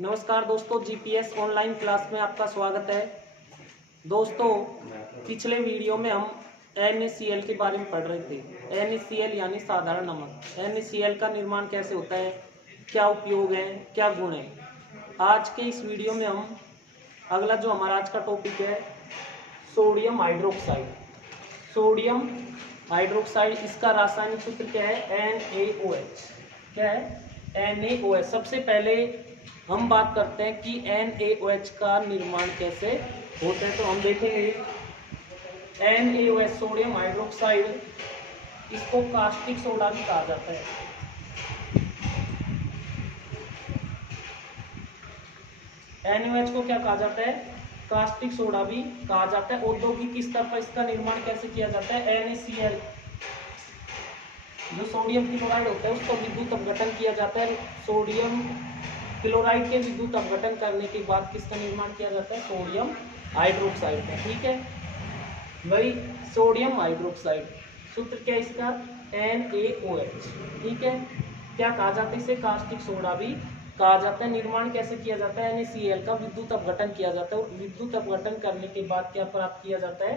नमस्कार दोस्तों, GPS online class में आपका स्वागत है। दोस्तों, पिछले वीडियो में हम NaCl के बारे में पढ़ रहे थे। NaCl यानी साधारण नमक। NaCl का निर्माण कैसे होता है, क्या उपयोग है, क्या गुण है। आज के इस वीडियो में हम अगला जो हमारा आज का टॉपिक है सोडियम हाइड्रोक्साइड। सोडियम हाइड्रोक्साइड, इसका रासायनिक सूत्र क्या है? NaOH। क्या है? NaOH। सबसे पहले हम बात करते हैं कि NaOH का निर्माण कैसे होता है। तो हम देखेंगे NaOH सोडियम हाइड्रोक्साइड, इसको कास्टिक सोडा भी कहा जाता है। NaOH को क्या कहा जाता है? कास्टिक सोडा भी कहा जाता है। औद्योगिक स्तर पर इसका निर्माण कैसे किया जाता है? NaCl, जो सोडियम क्लोराइड होता है उसका विद्युत अपघटन किया जाता है। सोडियम क्लोराइड के विद्युत अपघटन करने के बाद किसका निर्माण किया जाता है? सोडियम हाइड्रोक्साइड का। ठीक है, वही सोडियम हाइड्रोक्साइड। सूत्र क्या है इसका? NaOH। ठीक है, क्या कहा जाता है इसे? कास्टिक सोडा भी कहा जाता है। निर्माण कैसे किया जाता है? NaCl का विद्युत अपघटन किया जाता है और विद्युत अपघटन करने के बाद क्या प्राप्त किया जाता है?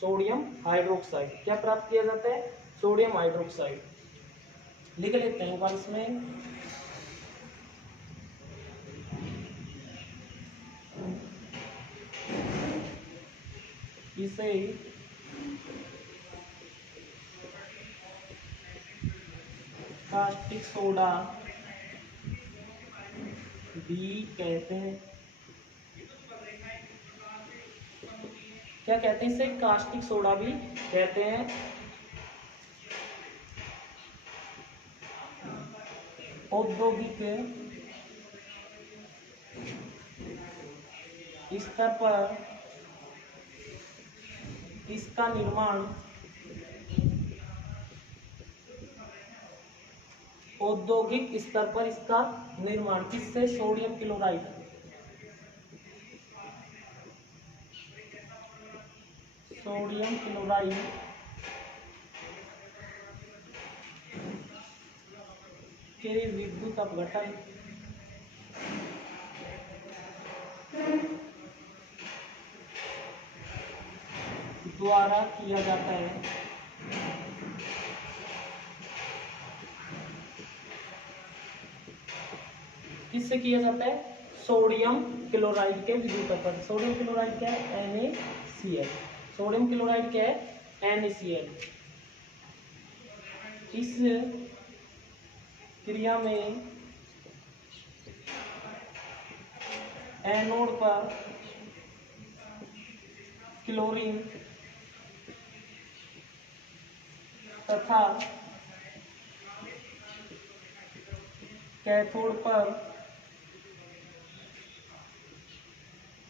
Sodium hydroxide. क्या प्राप्त किया जाता है? Sodium hydroxide. लिख लेते हैं बार इसमें इसे कास्टिक सोडा भी कहते हैं। क्या कहते हैं इसे? कास्टिक सोडा भी कहते हैं। औद्योगिक स्तर पर इसका निर्माण औद्योगिक स्तर पर इसका निर्माण किससे? Sodium chloride. सोडियम क्लोराइड के विद्युत अपघटन द्वारा किया जाता है। किससे किया जाता है? सोडियम क्लोराइड के विद्युत अपघटन। सोडियम क्लोराइड क्या है? NaCl। सोडियम क्लोराइड क्या है? NaCl। इस क्रिया में एनोड पर क्लोरीन तथा कैथोड पर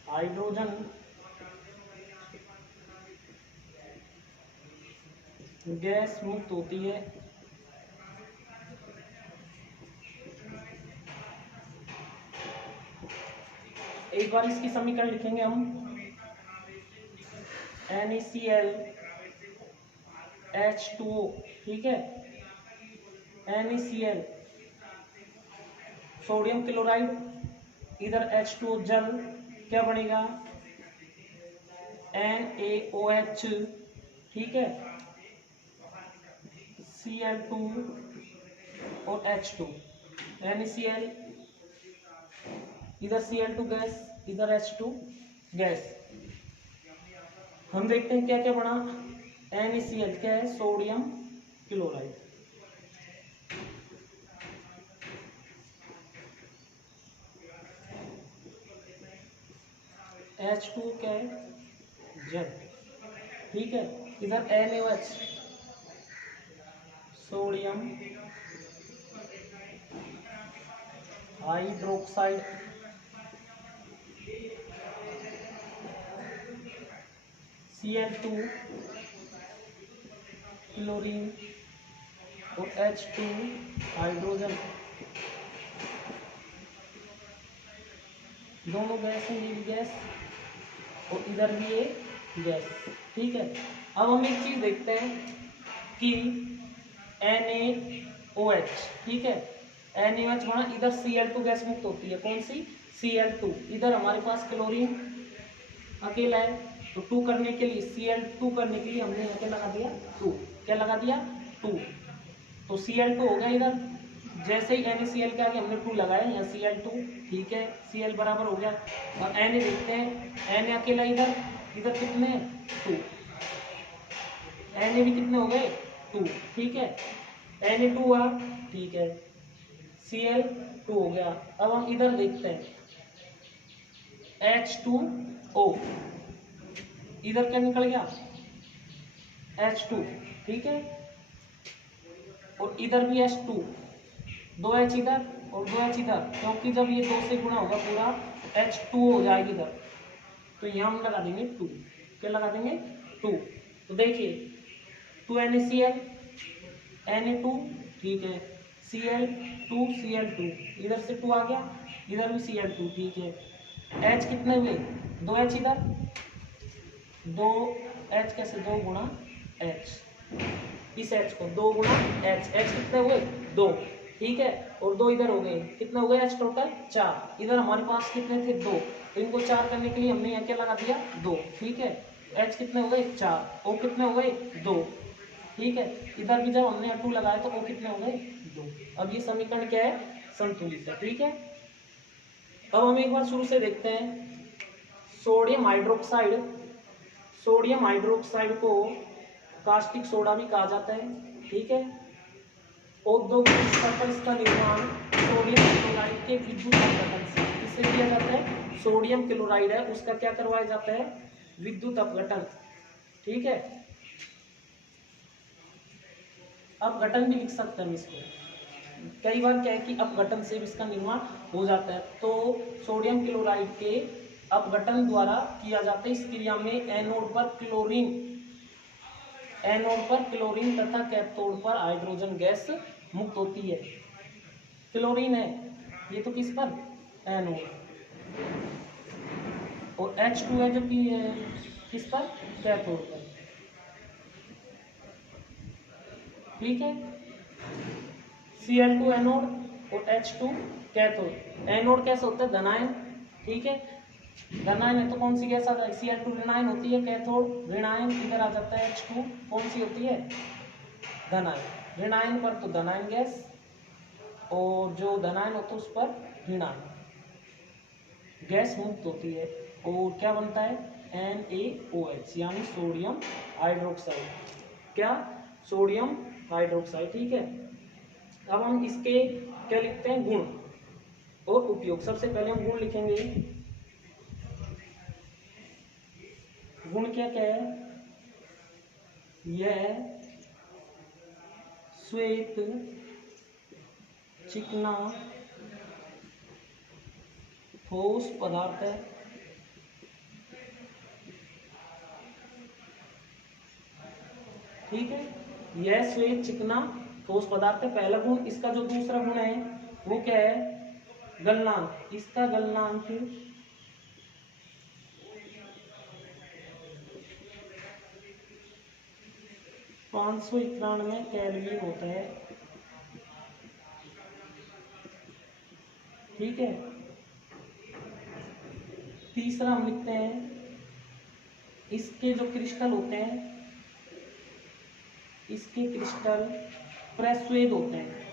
हाइड्रोजन गैस मुक्त होती है। एक बार इसकी समीकरण लिखेंगे हम। NaCl H2O। ठीक है, NaCl सोडियम क्लोराइड, इधर H2O जल, क्या बनेगा? NaOH। ठीक है, Cl2 और H2। NaCl, इधर Cl2 गैस, इधर H2 गैस। हम देखते हैं क्या क्या बना। NaCl क्या है? Sodium chloride. H2 क्या है? जल। ठीक है, इधर NaOH sodium hydroxide. Cl2 chlorine और H2 हाइड्रोजन। दोनों गैस हैं, ये भी गैस और इधर भी ये गैस। ठीक है, अब हम एक चीज देखते हैं कि NaOH, ठीक है, NaOH वहाँ इधर Cl2 गैस मुक्त होती है, कौन सी? Cl2। इधर हमारे पास क्लोरीन अकेला है, तो 2 करने के लिए, Cl2 करने के लिए हमने यहाँ क्या लगा दिया? 2। क्या लगा दिया? 2। तो Cl2 हो गया इधर, जैसे ही NaCl के आगे हमने 2 लगाया, यहाँ Cl2, ठीक है, Cl बराबर हो गया। और Na देखते हैं, Na अकेला इधर, इधर कितने? 2। Na भी कितने हो गए? 2, ठीक है। Na2 हुआ, ठीक है, Cl2 हो गया। अब हम इधर देखते हैं, H2O, इधर क्या निकल गया? H2, ठीक है। और इधर भी H2, 2H इधर और 2H इधर, क्योंकि जब ये 2 से गुणा होगा पूरा H2 हो जाएगी इधर, तो यहाँ हम लगा देंगे 2। क्या लगा देंगे? 2। तो देखिए 2 NaCl, Na2, ठीक है, Cl2 Cl2, इधर से 2 आ गया, इधर भी Cl2, ठीक है। H कितने हुए? 2H इधर, 2H कैसे? 2 गुणा H, इस H को 2 गुणा H, H कितने हुए? 2, ठीक है। और 2 इधर हो गए, कितने हो गए H टोटल? 4। इधर हमारे पास कितने थे? 2, तो इनको 4 करने के लिए हमने यहाँ क्या लगा दिया? 2, ठीक है। H कितने हो गए? 4। O कितने हो गए? 2, ठीक है। इधर भी जब हमने 2 लगाया तो O कितने हो गए? 2। अब ये समीकरण क्या है? संतुलित है, ठीक है। अब हम एक बार शुरू से देखते हैं, सोडियम हाइड्रोक्साइड, सोडियम हाइड्रोक्साइड को कास्टिक सोडा भी कहा जाता है, ठीक है। औद्योगिक स्तर पर इसका निर्माण सोडियम क्लोराइड के विद्युत अपघटन से, किससे किया जाता है? सोडियम क्लोराइड है उसका क्या करवाया जाता है? विद्युत अपघटन, ठीक है। अपघटन भी लिख सकते हैं हम इसको, कई बार क्या है कि अपघटन से भी इसका निर्माण हो जाता है। तो सोडियम क्लोराइड के अपघटन द्वारा किया जाता है। इस क्रिया में एनोड पर क्लोरीन तथा कैथोड पर हाइड्रोजन गैस मुक्त होती है। क्लोरीन है ये तो किस पर? एनोड, और H2 है जो कि किस पर? कैथोड पर, ठीक है। Cl2 एनोड और H2 कैथोड। एनोड कैसे होता है? धनायन, ठीक है। धनायन है तो कौन सी गैस आ जाएगी? Cl2 ऋणायन होती है, कैथोड ऋणायन, इधर आ जाता है H2, कौन सी होती है? धनायन। ऋणायन पर तो धनायन गैस, और जो धनायन होता है उस पर ऋणायन गैस मुक्त होती है, और क्या बनता है? NaOH, यानी सोडियम हाइड्रोक्साइड। क्या? सोडियम हाइड्रोक्साइड, ठीक है। अब हम इसके क्या लिखते हैं? गुण और उपयोग। सबसे पहले हम गुण लिखेंगे। गुण क्या क्या है? यह श्वेत चिकना ठोस पदार्थ है, ठीक है। यह श्वेत चिकना ठोस पदार्थ है, पहला गुण। इसका जो दूसरा गुण है वो क्या है? गलनांक। इसका गलनांक 591 कैलोरी होता है, ठीक है। तीसरा हम लिखते हैं, इसके जो क्रिस्टल होते हैं, इसके क्रिस्टल प्रस्वेद होते हैं,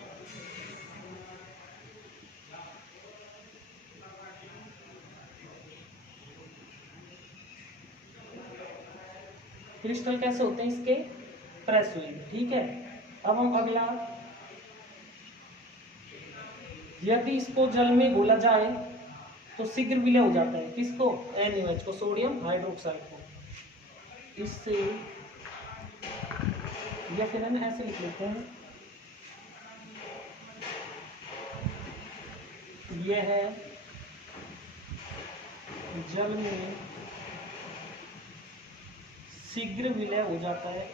क्रिस्टल कैसे होते हैं इसके? प्रस्वेद, ठीक है। अब हम अगला, यदि इसको जल में घोला जाए तो शीघ्र विलय हो जाता है, किसको? NaOH को, सोडियम हाइड्रोक्साइड को। इससे, या फिर हम ऐसे लिख लेते हैं, यह जल में शीघ्र विलय हो जाता है,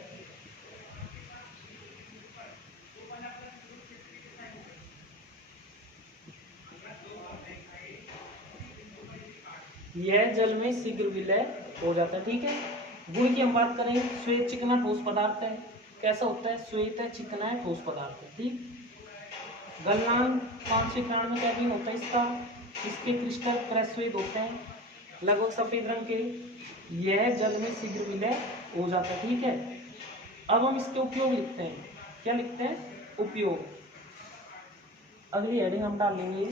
यह जल में शीघ्र विलय हो जाता है, ठीक है। गुण की हम बात करें, श्वेत चिकना ठोस पदार्थ है। कैसा होता है? श्वेत है, चिकना है, ठोस पदार्थ है, ठीक। गलनांक 591 केल्विन होता है इसका। इसके क्रिस्टल क्रैस्वेद होते हैं लगभग सफेद रंग के। यह जल में शीघ्र विलय हो जाता है। ठीक है, अब हम इसके उपयोग लिखते हैं। क्या लिखते हैं? उपयोग। अगली हेडिंग हम डाल लेंगे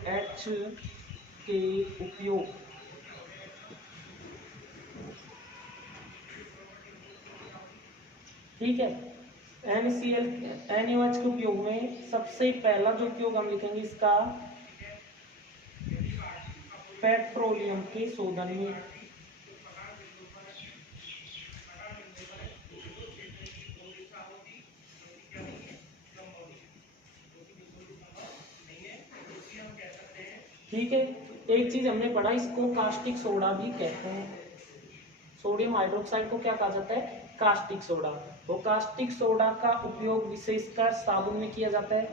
NaOH के उपयोग। ठीक है, NaCl NaOH के उपयोग में सबसे पहला जो उपयोग हम लिखेंगे इसका पेट्रोलियम के शोधन में। ठीक है, एक चीज हमने पढ़ा, इसको कास्टिक सोडा भी कहते हैं। सोडियम हाइड्रोक्साइड को क्या कहा जाता है? Caustic soda. तो कास्टिक सोडा का उपयोग विशेषकर साबुन में किया जाता है।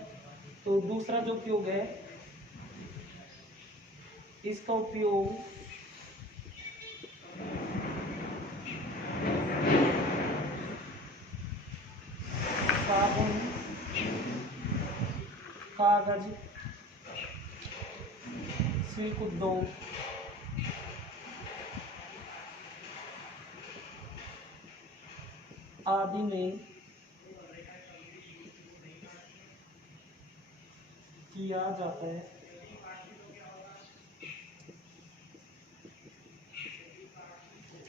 तो दूसरा जो उपयोग है, इसका उपयोग साबुन, कागज, सिल्क उद्योग, आदि में किया जाता है।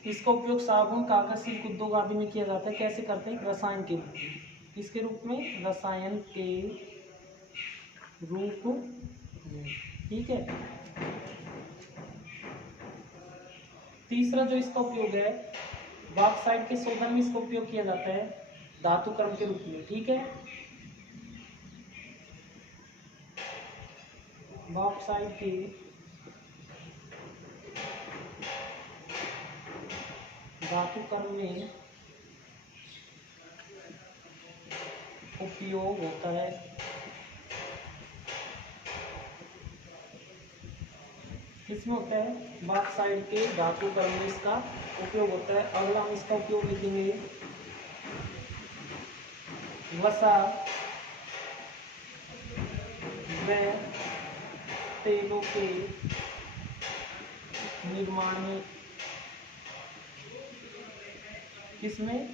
इसका उपयोग साबुन, कागज, सिल्क उद्योग आदि में किया जाता है। कैसे करते हैं? रसायन के रूप में। किसके रूप में? रसायन के रूप में। ठीक है, तीसरा जो इसका उपयोग है, बॉक्साइट के शोधन में इसका उपयोग किया जाता है धातु कर्म के रूप में। ठीक है, बॉक्साइट के धातु कर्म में उपयोग होता है। किसमें होता है? बॉक्साइट के धातु कर्म में इसका उपयोग होता है। अगला हम इसका उपयोग लिखेंगे वसा व तेलों के निर्माण में। किसमें?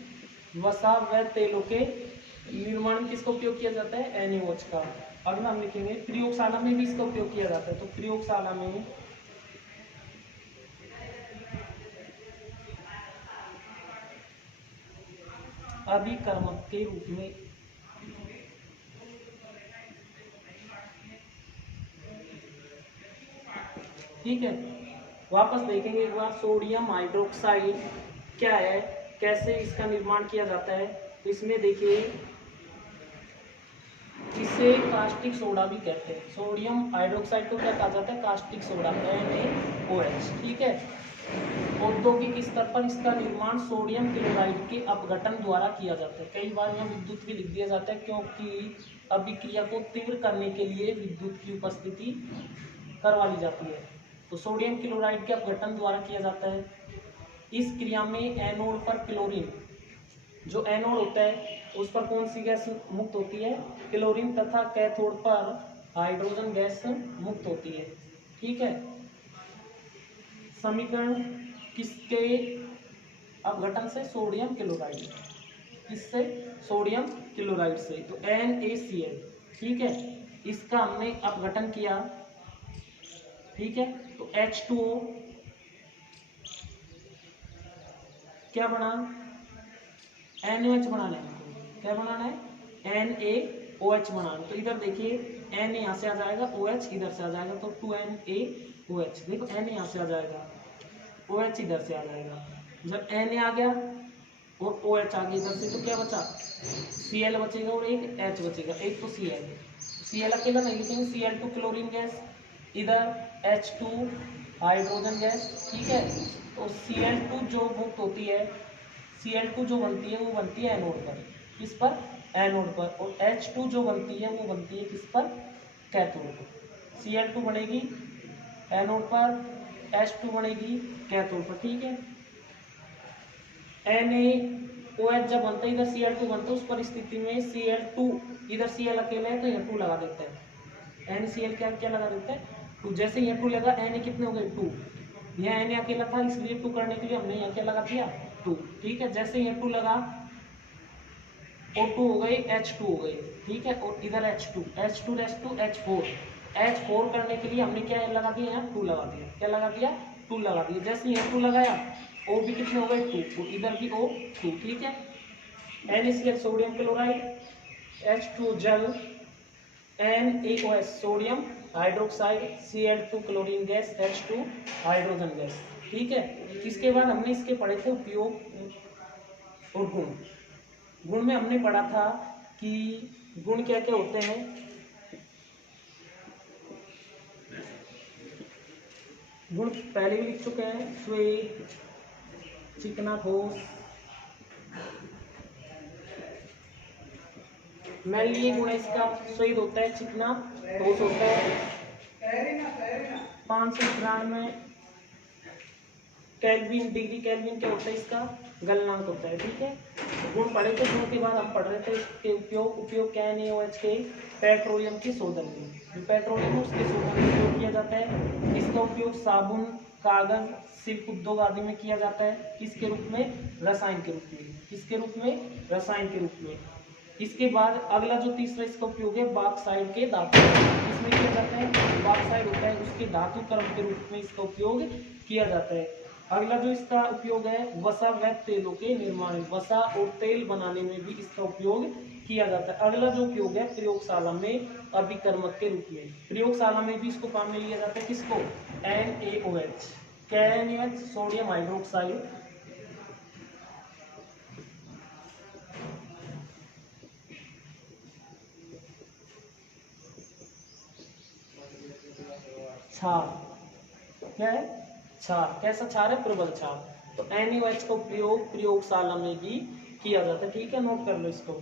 वसा व तेलों के निर्माण में किसका उपयोग किया जाता है? NaOH का। अगला हम लिखेंगे प्रयोगशाला में भी इसका उपयोग किया जाता है। तो प्रयोगशाला में अभिकर्मक के रूप में। ठीक है, वापस देखेंगे एक बार सोडियम हाइड्रोक्साइड क्या है, कैसे इसका निर्माण किया जाता है। तो इसमें देखिए, इसे कास्टिक सोडा भी कहते हैं। सोडियम हाइड्रोक्साइड को क्या कहा जाता है? Caustic soda, NaOH। ठीक है, औद्योगिक स्तर पर इसका निर्माण सोडियम क्लोराइड के अपघटन द्वारा किया जाता है। कई बार यहाँ विद्युत भी लिख दिया जाता है, क्योंकि अभिक्रिया को तीव्र करने के लिए विद्युत की उपस्थिति करवा ली जाती है। तो सोडियम क्लोराइड के अपघटन द्वारा किया जाता है। इस क्रिया में एनोड पर क्लोरीन, जो एनोड होता है उस पर कौन सी गैस मुक्त होती है? क्लोरीन, तथा कैथोड पर हाइड्रोजन गैस मुक्त होती है। ठीक है, समीकरण किसके अपघटन से? Sodium chloride. किससे? सोडियम क्लोराइड से। तो NaCl। ठीक है, इसका हमने अपघटन किया। ठीक है, तो H2O क्या बना? NaOH बनाना है। क्या बनाना है? NaOH बनाना। तो इधर देखिए, Na यहाँ से आ जाएगा, OH इधर से आ जाएगा, तो 2NaOH। देखो, Na यहाँ से आ जाएगा, OH इधर से आ जाएगा। जब Na आ गया और OH आ गया इधर से, तो क्या बचा? Cl बचेगा और एक H बचेगा। एक तो Cl अकेला नहीं लिखेंगे, Cl2 क्लोरीन गैस, इधर H2 हाइड्रोजन गैस। ठीक है, तो Cl2 जो मुक्त होती है, Cl2 जो बनती है वो बनती है एनोड पर। किस पर? एनोड पर। और H2 जो बनती है वो बनती है किस पर? कैथोड पर। Cl2 बनेगी एनोड पर H2 बनेगी कैथोड पर, ठीक है। NaOH जब बनता है इधर Cl2 बनता है, उस परिस्थिति में Cl2 इधर Cl अकेला है तो यहाँ 2 लगा देते हैं। NaCl क्या क्या लगा देते हैं 2। जैसे यहाँ 2 लगा Na कितने हो गए 2, यहाँ Na अकेला था इसलिए 2 करने के लिए हमने यहाँ क्या लगा दिया 2, ठीक है। जैसे यहाँ 2 लगा O2 हो गई H2 हो गई, ठीक है। और इधर H2 H4 करने के लिए हमने क्या लगा दिया यहाँ 2 लगा दिया, क्या लगा दिया 2 लगा दिया। जैसे यहाँ 2 लगाया O भी कितने हो गए 2, और इधर भी O2, ठीक है। NaCl सोडियम क्लोराइड, H2 जल, NaOH sodium hydroxide, Cl2 chlorine gas, H2 hydrogen gas, ठीक है। इसके बाद हमने इसके पढ़े थे उपयोग और गुण। गुण में हमने पढ़ा था कि गुण क्या क्या होते हैं। गुण पहले भी लिख चुके हैं, स्वेद, चिकना ठोस। मेनली ये गुण इसका स्वेद होता है, चिकना ठोस होता है। 593 केल्विन, डिग्री केल्विन क्या होता है इसका गलनांक होता है, ठीक है। गुण पढ़े थे, गुण के बाद हम पढ़ रहे थे इसके उपयोग क्या है NaOH के पेट्रोलियम के शोधन में। जो पेट्रोलियम है उसके शोधन में उपयोग किया जाता है। इसका उपयोग साबुन, कागज, शिल्प उद्योग आदि में किया जाता है। किसके रूप में रसायन के रूप में, किसके रूप में रसायन के रूप में। इसके बाद अगला जो तीसरा इसका उपयोग है बॉक्साइड के धातु, इसमें किया जाता है। बॉक्साइड होता है उसके धातु कर्म के रूप में इसका उपयोग किया जाता है। अगला जो इसका उपयोग है वसा व तेलों के निर्माण, वसा और तेल बनाने में भी इसका उपयोग किया जाता है। अगला जो उपयोग है प्रयोगशाला में अभिकर्मक के रूप में, प्रयोगशाला में भी इसको काम में लिया जाता है। किसको NaOH, क्या है NaOH सोडियम हाइड्रोक्साइड, क्षार, क्या है क्षार। कैसा क्षार है प्रबल क्षार। तो NaOH का उपयोग प्रयोगशाला में भी किया जाता है, ठीक है। नोट कर लो इसको।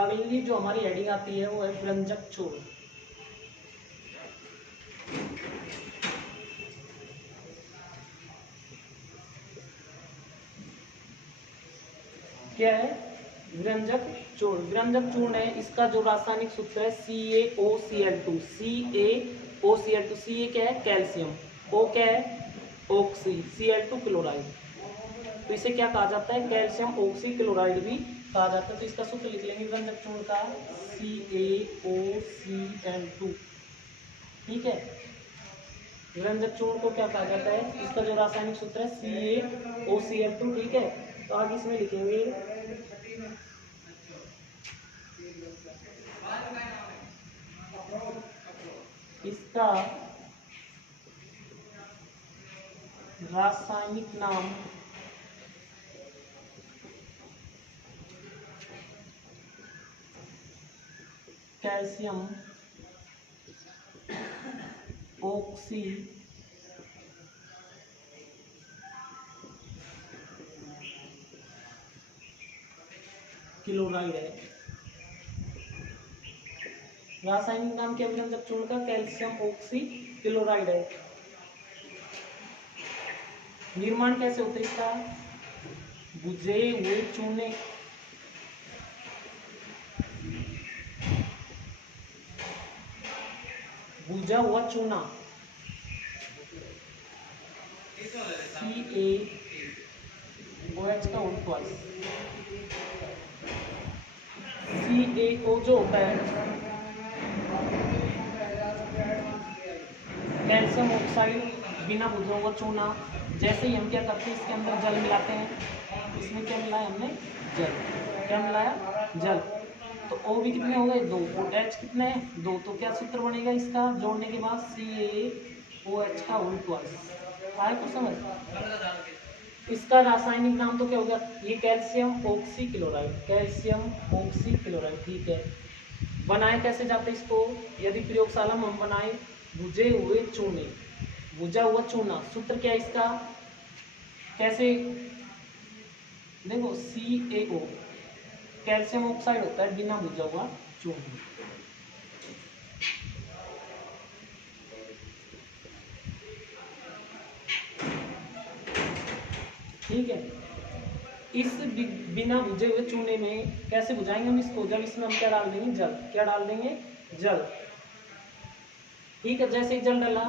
अगली जो हमारी हेडिंग आती है वो है व्यंजक चूर्ण। क्या है व्यंजक चूर्ण। व्यंजक चूर्ण है, इसका जो रासायनिक सूत्र है CaOCl2, CaOCl2। Ca क्या है कैल्शियम, O क्या है ऑक्सी, Cl2 क्लोराइड। तो इसे क्या कहा जाता है कैल्शियम ऑक्सी क्लोराइड भी कहा जाता है। तो इसका सूत्र लिख लेंगे व्यंजक चूर्ण का CaOCl2, ठीक है। व्यंजक चूर्ण को क्या कहा जाता है, इसका जो रासायनिक सूत्र है CaOCl2, ठीक है। तो आगे इसमें लिखेंगे इसका रासायनिक नाम कैल्शियम ऑक्सी क्लोराइड है। रासायनिक नाम क्या व्यंजक चूर्ण का कैल्शियम ऑक्सी क्लोराइड है। निर्माण कैसे होता है इसका, बुझे हुए चूने, बुझा हुआ चूना CaOH का उल्टा, CaO जो होता है कैल्शियम ऑक्साइड बिना बुझा हुआ चूना, जैसे ही हम क्या करते हैं इसके अंदर जल मिलाते हैं, इसमें क्या मिलाया हमने, जल, क्या मिलाया, जल, तो O भी कितने हो गए, 2, और H कितने हैं, 2, तो क्या सूत्र बनेगा इसका जोड़ने के बाद, CaOH का होल ट्वाइस। आए कुछ समझ, इसका रासायनिक नाम तो क्या हो गया, ये कैल्शियम ऑक्सीक्लोराइड, कैल्शियम ऑक्सीक्लोराइड, ठीक है। बनाए कैसे जाते इसको, यदि प्रयोगशाला में हम बनाए भुजे हुए चूने, भुजा हुआ चूना, सूत्र क्या है इसका, कैसे, देखो CaO कैल्शियम ऑक्साइड होता है बिना भुजा हुआ चूना, ठीक है। इस बिना भुजे हुए चूने में कैसे बुझाएंगे हम इसको, जब इसमें हम क्या डाल देंगे, जल, क्या डाल देंगे, जल, ठीक है। जैसे ही जल डाला,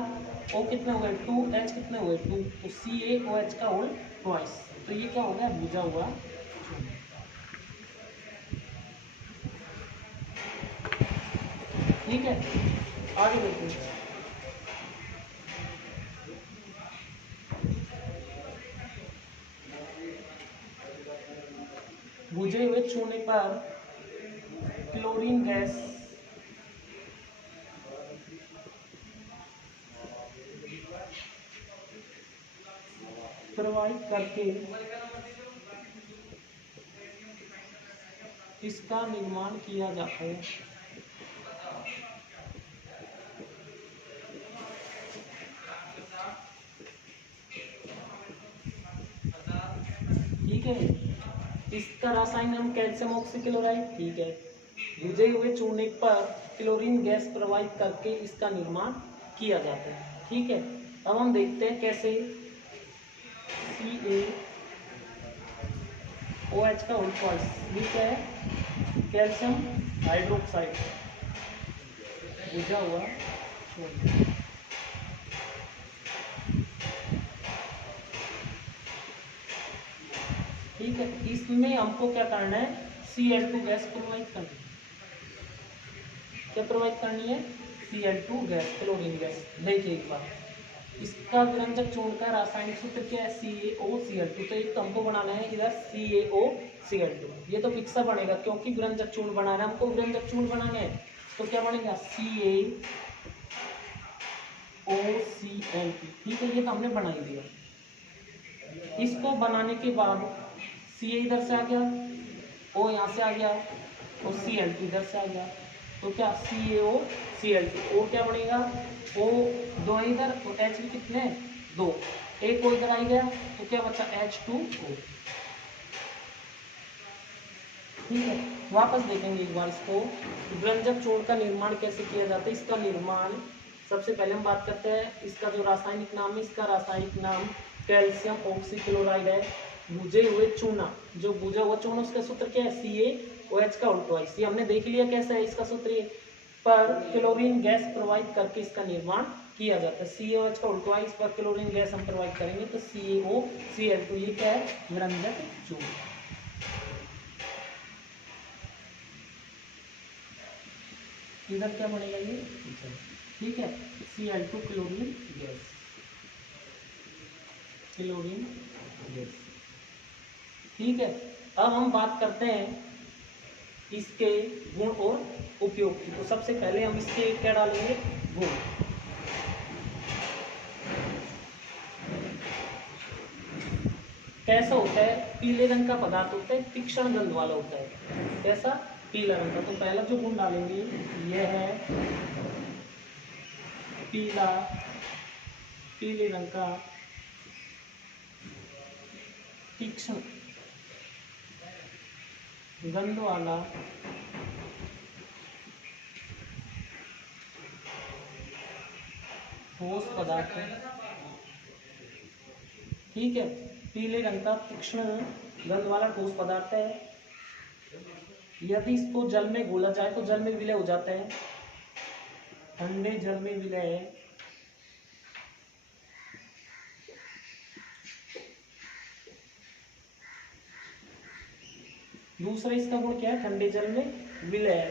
O कितने हुए, 2, H कितने हुए, 2, तो CaOH का होल ट्वाइस, तो ये क्या हो गया, भुजा हुआ चूना, ठीक है। आगे देखिए, बुझे हुए चूने पर क्लोरीन गैस प्रवाहित करके इसका निर्माण किया जाता है, ठीक है। इसका रासायनिक नाम कैल्शियम ऑक्सीक्लोराइड, ठीक है। बुझे हुए चूने पर क्लोरीन गैस प्रवाहित करके इसका निर्माण किया जाता है, ठीक है। अब हम देखते हैं कैसे, CaOH का होल ट्वाइस, ये क्या है, कैल्शियम हाइड्रोक्साइड, बुझा हुआ चूना, ठीक है। इसमें हमको क्या करना है, Cl2 गैस प्रोवाइड करनी है, क्या प्रोवाइड करनी है, Cl2 गैस, क्लोरीन गैस। देखिए एक बार, इसका विरंजक चूर्ण का रासायनिक सूत्र क्या है, CaOCl2, तो एक तो हमको बनाना है इधर CaOCl2, ये तो फिक्सा बनेगा क्योंकि विरंजक चूर्ण बनाना है हमको, विरंजक चूर्ण बनाने हैं तो क्या बनेगा, CaOCl2, ठीक है। ये तो हमने बना ही दिया। इसको बनाने के बाद Ca इधर से आ गया, O यहाँ से आ गया, तो Cl2 इधर से आ गया, तो क्या CaOCl2, O क्या बनेगा, O 2 है इधर, तो H भी कितने हैं, 2, एक O इधर आ गया, तो क्या बचा, H2O, ठीक है। वापस देखेंगे एक बार इसको, व्यंजक चूर्ण का निर्माण कैसे किया जाता है। इसका निर्माण सबसे पहले हम बात करते हैं, इसका जो रासायनिक नाम है, इसका रासायनिक नाम कैल्शियम ऑक्सीक्लोराइड है। बुझे हुए चूना, जो बुझा हुआ चूना उसका सूत्र क्या है, CaOH का होल ट्वाइस, ये हमने देख लिया कैसा है इसका सूत्र, पर क्लोरीन गैस प्रवाहित करके इसका निर्माण किया जाता है। CaOH का होल ट्वाइस पर क्लोरीन गैस हम प्रवाहित करेंगे तो CaOCl2, ये क्या है, व्यंजक चूर्ण, इधर क्या बनेगा ये, ठीक है। Cl2 chlorine gas, chlorine gas, ठीक है। अब हम बात करते हैं इसके गुण और उपयोग की, तो सबसे पहले हम इसके क्या डालेंगे, गुण। कैसा होता है, पीले रंग का पदार्थ होता है, तीक्ष्ण गंध वाला होता है, कैसा, पीला रंग का। तो पहला जो गुण डालेंगे यह है पीला, पीले रंग का तीक्ष्ण गंध वाला ठोस पदार्थ, ठीक है। पीले रंग का तीक्ष्ण गंध वाला ठोस पदार्थ है। यदि इसको जल में घोला जाए तो जल में विलय हो जाता है, ठंडे जल में विलय है। दूसरा इसका गुण क्या है, ठंडे जल में विलय।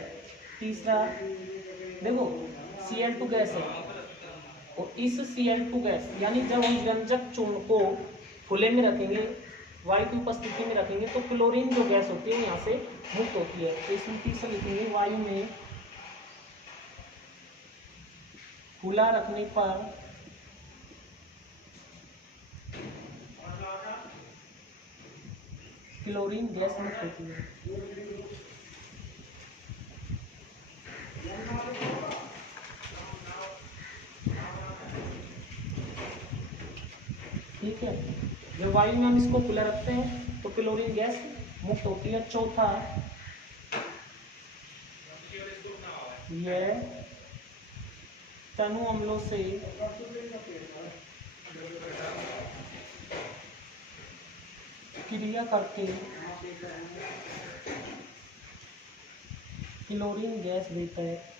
तीसरा देखो Cl2 गैस है और इस Cl2 गैस यानी जब हम व्यंजक चूर्ण को खुले में रखेंगे, वायु की उपस्थिति में रखेंगे तो क्लोरीन जो गैस होती है यहाँ से मुक्त होती है। तो इसमें तीसरा लिखेंगे वायु में खुला रखने पर क्लोरीन गैस मुक्त होती है। ठीक है, जब वायु में हम इसको खुला रखते हैं तो क्लोरीन गैस मुक्त होती है। चौथा यह तनु अम्लों से क्रिया करके क्लोरीन गैस देता है।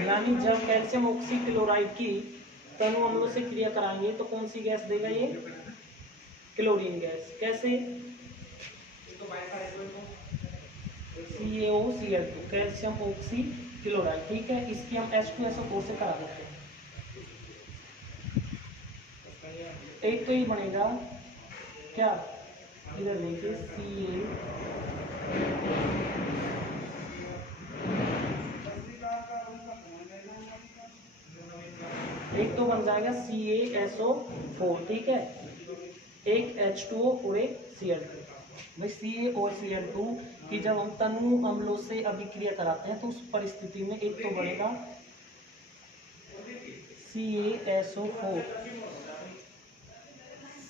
यानी जब कैल्शियम ऑक्सीक्लोराइड की तनु अम्लों से क्रिया कराएंगे तो कौन सी गैस देगा ये? Chlorine gas. कैसे? CaOCl2 calcium oxychloride. ठीक है, इसकी हम H2SO4 से करा देते हैं। एक तो ये बनेगा क्या, इधर देखिए एक तो बन जाएगा CaSO4। ठीक है, एक H2O और एक Cl2। भाई Ca और Cl2 की जब हम तनु अम्लों से अभिक्रिया कराते हैं तो उस परिस्थिति में एक तो बनेगा CaSO4।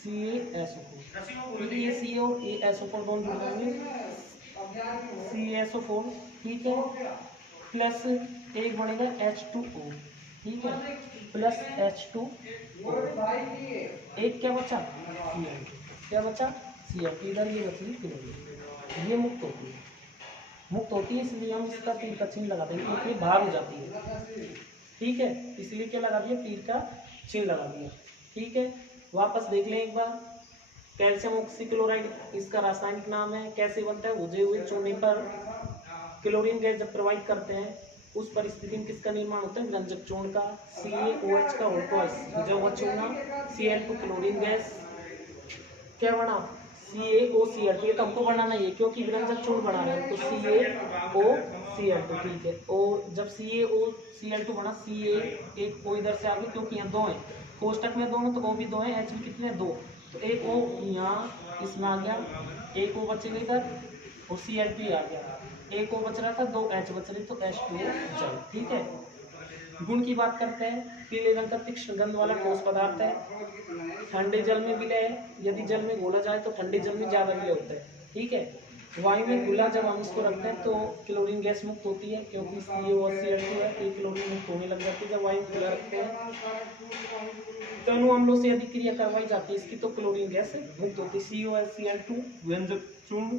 ये CO ये SO4 दोनों जुड़ जाएंगे, CaSO4। ठीक है, प्लस एक बनेगा H2O। ठीक है, प्लस H2O। एक क्या बचा? Cl2। क्या बचा? Cl2। इधर ये बची क्लोरीन, ये मुक्त होती है इसलिए हम इसका तीर का चिन्ह लगा देंगे क्योंकि बाहर हो जाती है। ठीक है, इसलिए क्या लगा दिया? तीर का चिन्ह लगा दिया। ठीक है, वापस देख लें एक बार। कैल्शियम ऑक्सीक्लोराइड इसका रासायनिक नाम है। कैसे बनता है? भुजे हुए चूने पर क्लोरीन गैस जब प्रवाहित करते हैं उस परिस्थिति में किसका निर्माण होता है? व्यंजक चूर्ण का, CaOH का होल ट्वाइस। जब वह चूना Cl2 क्लोरीन गैस क्या बना? CaOCl2। ये तो हमको बनाना ही है क्योंकि व्यंजक चूर्ण बना रहे हैं तो CaOCl2। ठीक है, और जब CaOCl2 बना, Ca एक O इधर से आ गई क्योंकि यहाँ दो है, कोष्टक में दोनों तो O भी दो है, H भी कितने? दो। तो एक O यहाँ इसमें आ गया, एक O बचेगा इधर और Cl2 आ गया। एक O बच रहा था, दो H बच रहे तो H2O जल। ठीक है, गुण की बात करते हैं। पीले रंग का तीक्ष्ण गंध वाला ठोस पदार्थ है, ठंडे जल में विलय है। यदि जल में घोला जाए तो ठंडे जल में ज्यादा विलय होता है। ठीक है, वायु में घुला जब हम इसको रखते हैं तो क्लोरीन गैस मुक्त होती है क्योंकि CaO और Cl2 है तो क्लोरीन मुक्त होने लग जाती है जब वायु खुला रखते हैं। तनु अम्लों से अभिक्रिया करवाई जाती है इसकी तो क्लोरीन गैस मुक्त होती है। CaOCl2 व्यंजक चूर्ण।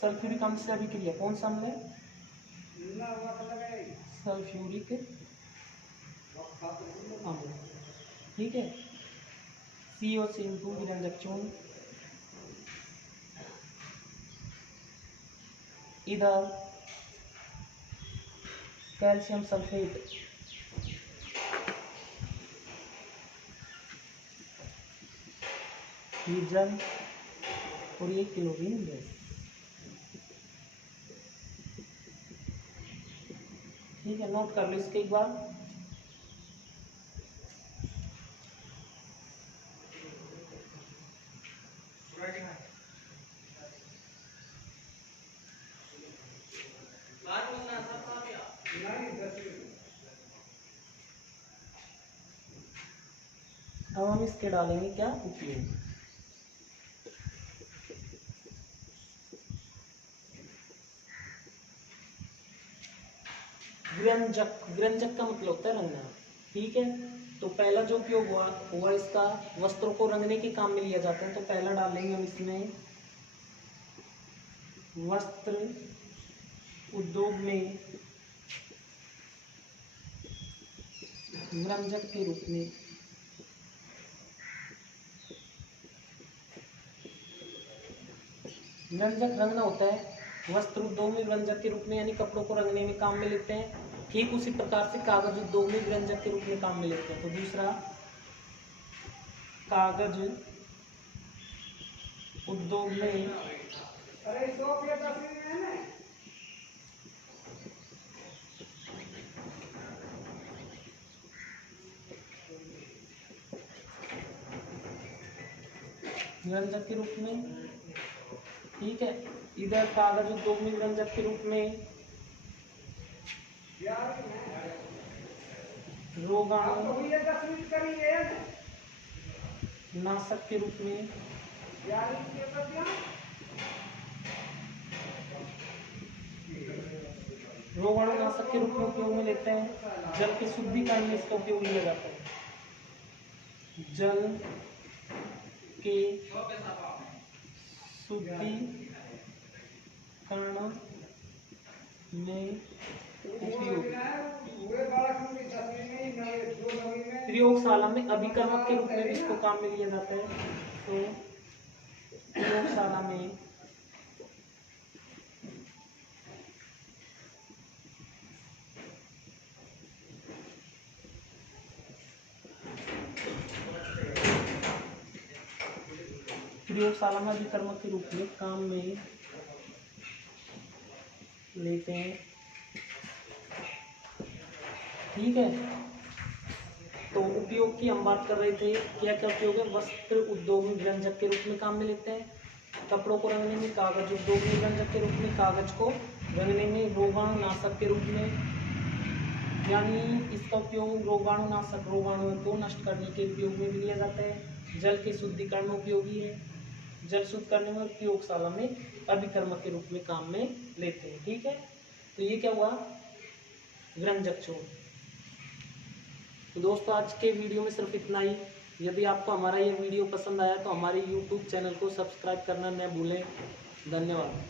सल्फ्यूरिक अम्ल से अभिक्रिया, कौन सा अम्ल है? सल्फ्यूरिक अम्ल। ठीक है, CaOCl2 व्यंजक चूर्ण। इधर कैल्शियम सल्फेट, ये जल और ये क्लोरीन गैस। ठीक है, नोट कर लो इसके एक बार। अब हम इसके डालेंगे क्या? उपयोग। व्यंजक, व्यंजक का मतलब होता है रंगना। ठीक है, तो पहला जो उपयोग हुआ इसका वस्त्रों को रंगने के काम में लिया जाता है। तो पहला डालेंगे हम इसमें वस्त्र उद्योग में व्यंजक के रूप में व्यंजक रंगना होता है वस्त्र उद्योग में व्यंजक के रूप में यानी कपड़ों को रंगने में काम में लेते हैं। ठीक उसी प्रकार से कागज उद्योग में व्यंजक के रूप में काम में लेते हैं। तो दूसरा, कागज उद्योग में व्यंजक के रूप में, ठीक है, इधर कागज उद्योग में व्यंजक के रूप में रोगाणु नाशक के रूप में, रोगाणुनाशक के रूप में उपयोग में लेते हैं। जल के शुद्धिकरण में इसका उपयोग लिया जाता है। जल के शुद्धिकरण में उपयोग, प्रयोगशाला में अभिकर्मक के रूप में भी इसको काम में लिया जाता है। तो प्रयोगशाला में अभिकर्मक के रूप में काम में लेते हैं। ठीक है, तो उपयोग की हम बात कर रहे थे, क्या क्या उपयोग है। वस्त्र उद्योग में व्यंजक के रूप में काम में लेते हैं। कपड़ों को रंगने में कागज उद्योग में व्यंजक के रूप में, कागज को रंगने में रोगाणुनाशक के रूप में, यानी इसका उपयोग रोगाणुनाशक, रोगाणु को नष्ट करने के उपयोग में भी लिया जाता है। जल के शुद्धिकरण में उपयोगी है। जल शुद्ध करने में प्रयोगशाला में अभिकर्मक के रूप में काम में लेते हैं। ठीक है, तो ये क्या हुआ, व्यंजक छोड़। तो दोस्तों आज के वीडियो में सिर्फ इतना ही। यदि आपको हमारा ये वीडियो पसंद आया तो हमारे YouTube चैनल को सब्सक्राइब करना न भूलें। धन्यवाद।